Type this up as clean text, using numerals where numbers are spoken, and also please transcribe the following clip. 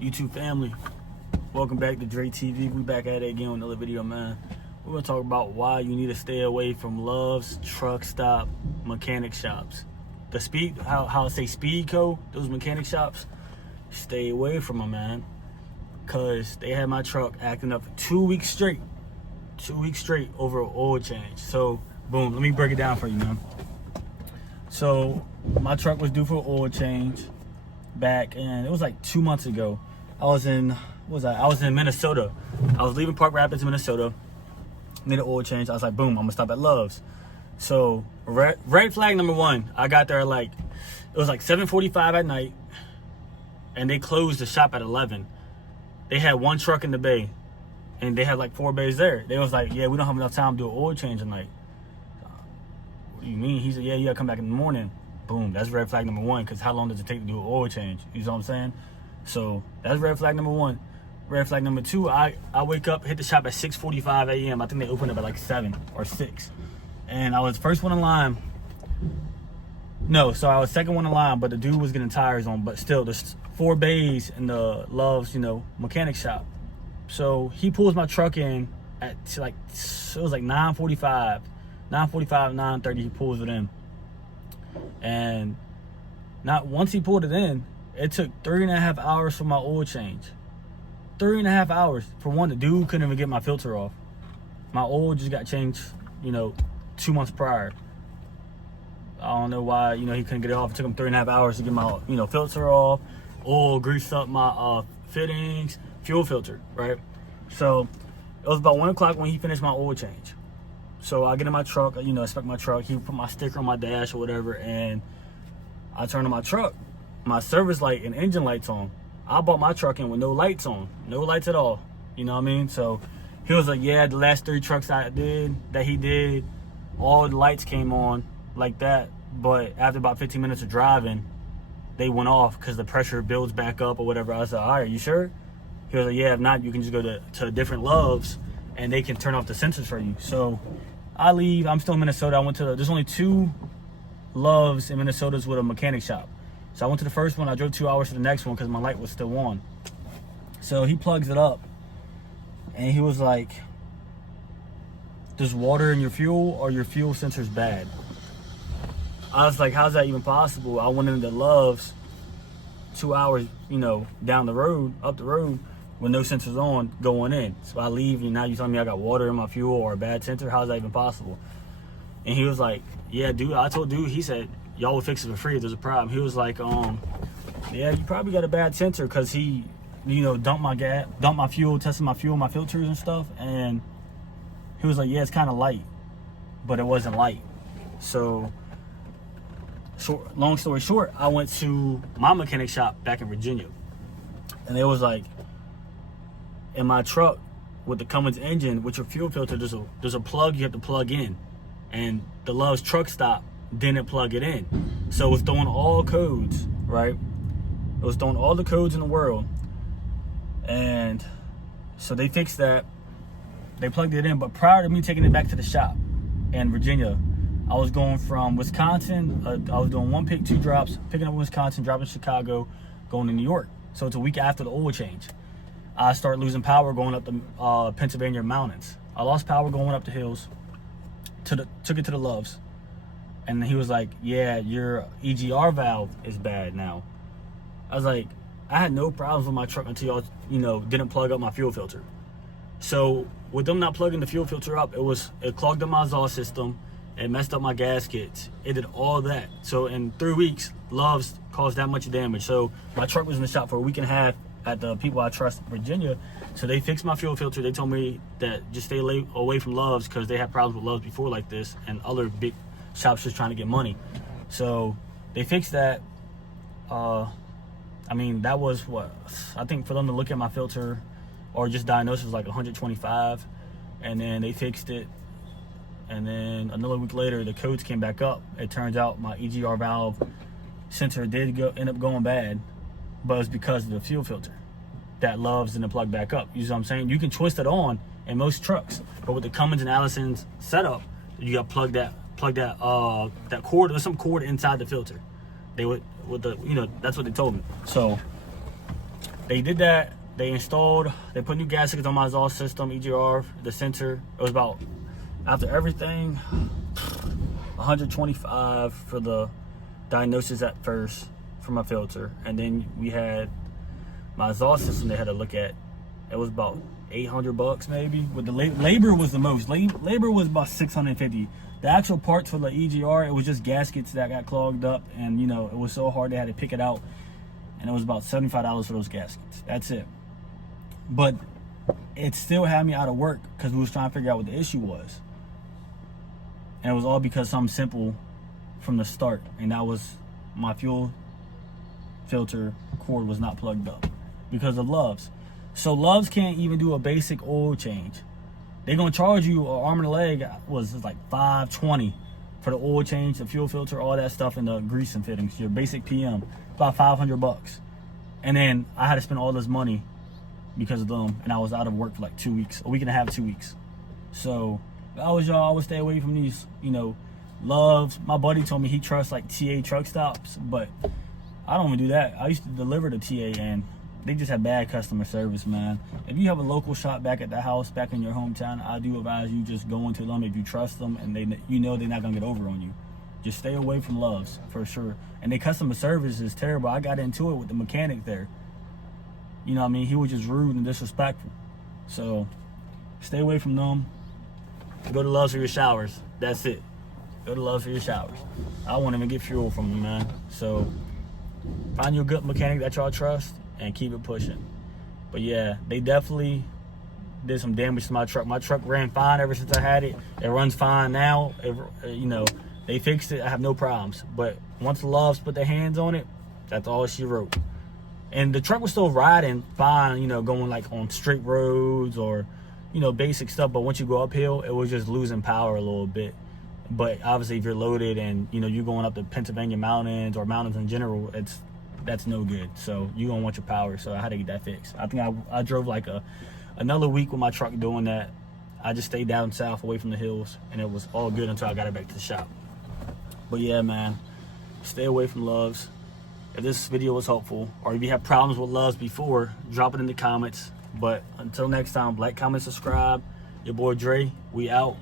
YouTube family, welcome back to Dre TV. We back at it again with another video, man. We're gonna talk about why you need to stay away from Love's truck stop mechanic shops. The speed, how I say Speedco, those mechanic shops, stay away from them, man. Cause they had my truck acting up for 2 weeks straight. 2 weeks straight over an oil change. So, boom, let me break it down for you, man. So, my truck was due for an oil change back in, it was like 2 months ago. I was in Minnesota. I was leaving Park Rapids, Minnesota. Made an oil change. I was like, boom, I'm gonna stop at Love's. So red flag number one, I got there like, it was like 7:45 at night, and they closed the shop at 11. They had one truck in the bay, and they had like 4 bays there. They was like, yeah, we don't have enough time to do an oil change tonight. What do you mean? He said, yeah, you gotta come back in the morning. Boom, that's red flag number one, because how long does it take to do an oil change? You know what I'm saying? So that's red flag number one. Red flag number two, I wake up, hit the shop at 6:45 a.m. I think they opened up at like 7 or 6. And I was first one in line. No, so I was second one in line, but the dude was getting tires on. But still, there's 4 bays in the Love's, mechanic shop. So he pulls my truck in at like, it was like 9:45, 9:30, he pulls it in. And not once he pulled it in, it took 3.5 hours for my oil change. 3.5 hours. For one, the dude couldn't even get my filter off. My oil just got changed, 2 months prior. I don't know why, he couldn't get it off. It took him 3.5 hours to get my, filter off. Oil greased up my fittings, fuel filter, right? So it was about 1 o'clock when he finished my oil change. So I get in my truck, inspect my truck. He put my sticker on my dash or whatever, and I turn on my truck. My service light and engine lights on. I bought my truck in with no lights on, no lights at all. You know what I mean? So he was like, yeah, the last 3 trucks that he did, all the lights came on like that. But after about 15 minutes of driving, they went off because the pressure builds back up or whatever. I was like, all right, you sure? He was like, yeah, if not, you can just go to different Love's and they can turn off the sensors for you. So I leave. I'm still in Minnesota. There's only 2 Love's in Minnesota with a mechanic shop. So I went to the first one. I drove 2 hours to the next one because my light was still on. So he plugs it up, and he was like, "There's water in your fuel, or your fuel sensor's bad." I was like, "How's that even possible?" I went into Love's 2 hours, down the road, up the road, with no sensors on going in. So I leave, and now you telling me I got water in my fuel or a bad sensor? How's that even possible? And he was like, "Yeah, dude." I told dude, he said, y'all will fix it for free if there's a problem. He was like, yeah, you probably got a bad sensor, because he, dumped my fuel, tested my fuel, my filters and stuff. And he was like, yeah, it's kind of light, but it wasn't light. So, long story short, I went to my mechanic shop back in Virginia. And it was like, in my truck with the Cummins engine, with your fuel filter, there's a plug you have to plug in. And the Love's truck stop didn't plug it in. So it was throwing all codes, right? It was throwing all the codes in the world. And so they fixed that. They plugged it in. But prior to me taking it back to the shop in Virginia, I was going from Wisconsin. I was doing 1 pick, 2 drops, picking up Wisconsin, dropping Chicago, going to New York. So it's a week after the oil change. I started losing power going up the Pennsylvania mountains. I lost power going up the hills. Took it to the Love's. And he was like, yeah, your EGR valve is bad now. I was like, I had no problems with my truck until y'all, didn't plug up my fuel filter. So with them not plugging the fuel filter up, it clogged up my exhaust system. It messed up my gaskets. It did all that. So in 3 weeks, Love's caused that much damage. So my truck was in the shop for a week and a half at the people I trust in Virginia. So they fixed my fuel filter. They told me that just stay away from Love's, because they had problems with Love's before like this, and other big shops just trying to get money. So they fixed that. That was what I think for them to look at my filter or just diagnose it was like 125, and then they fixed it. And then another week later, the codes came back up. It turns out my EGR valve sensor did end up going bad, but it's because of the fuel filter that Love's didn't plug back up. You know what I'm saying? You can twist it on in most trucks, but with the Cummins and Allison's setup, you got to plug that cord. There's some cord inside the filter. They would, that's what they told me. So they did that. They put new gaskets on my exhaust system, EGR, the sensor. It was about, after everything, 125 for the diagnosis at first for my filter. And then we had my exhaust system they had to look at. It was about $800 maybe. With the labor was the most. Labor was about $650. The actual parts for the EGR, it was just gaskets that got clogged up, and you know, it was so hard they had to pick it out. And it was about $75 for those gaskets. That's it. But it still had me out of work because we was trying to figure out what the issue was. And it was all because something simple from the start, and that was my fuel filter cord was not plugged up because of Love's. So Love's can't even do a basic oil change. They're gonna charge you an arm and a leg was like $520 for the oil change, the fuel filter, all that stuff, and the grease and fittings. Your basic PM, about $500. And then I had to spend all this money because of them, and I was out of work for like 2 weeks, a week and a half, 2 weeks. So if I was y'all, I would stay away from these, you know, Love's. My buddy told me he trusts like TA truck stops, but I don't even do that. I used to deliver to TA, and they just have bad customer service, man. If you have a local shop back at the house, back in your hometown, I do advise you just go into them if you trust them and you know they're not gonna get over on you. Just stay away from Love's for sure. And their customer service is terrible. I got into it with the mechanic there. You know what I mean? He was just rude and disrespectful. So stay away from them. Go to Love's for your showers. That's it. Go to Love's for your showers. I won't even get fuel from them, man. So find you a good mechanic that y'all trust and keep it pushing. But yeah, they definitely did some damage to my truck. My truck ran fine ever since I had it. It runs fine now. You know, they fixed it. I have no problems. But once Love's put their hands on it, that's all she wrote. And the truck was still riding fine, you know, going like on straight roads or, you know, basic stuff. But once you go uphill, it was just losing power a little bit. But obviously, if you're loaded and, you know, you're going up the Pennsylvania mountains or mountains in general, that's no good. So you're going to want your power. So I had to get that fixed. I think I drove like another week with my truck doing that. I just stayed down south away from the hills, and it was all good until I got it back to the shop. But yeah, man, stay away from Love's. If this video was helpful, or if you have problems with Love's before, drop it in the comments. But until next time, like, comment, subscribe. Your boy Dre, we out.